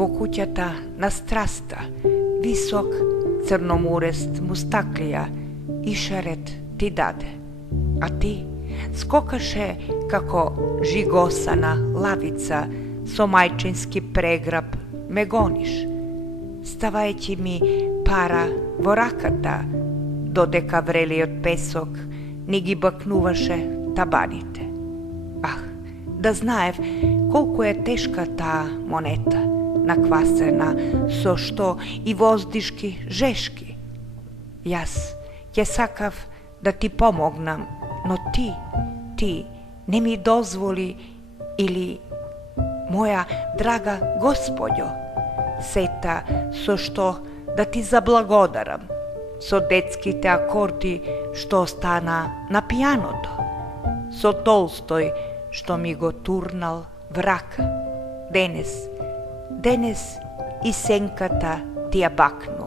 во куќата на страста, висок црномурест мустаклија и шарет ти даде. А ти скокаше како жигосана лавица со мајчински преграб ме гониш, ставајќи ми пара во раката, додека врелиот песок ни ги бакнуваше табаните. Ах, да знаев колку е тешка таа монета, наквасена со што и воздишки жешки. Јас ќе сакав да ти помогнам, но ти не ми дозволи или моја драга Господјо, сета со што да ти заблагодарам, со детските акорди што остана на пијаното, со Толстој што ми го турнал врака. Денес и сенката ти ја бакну.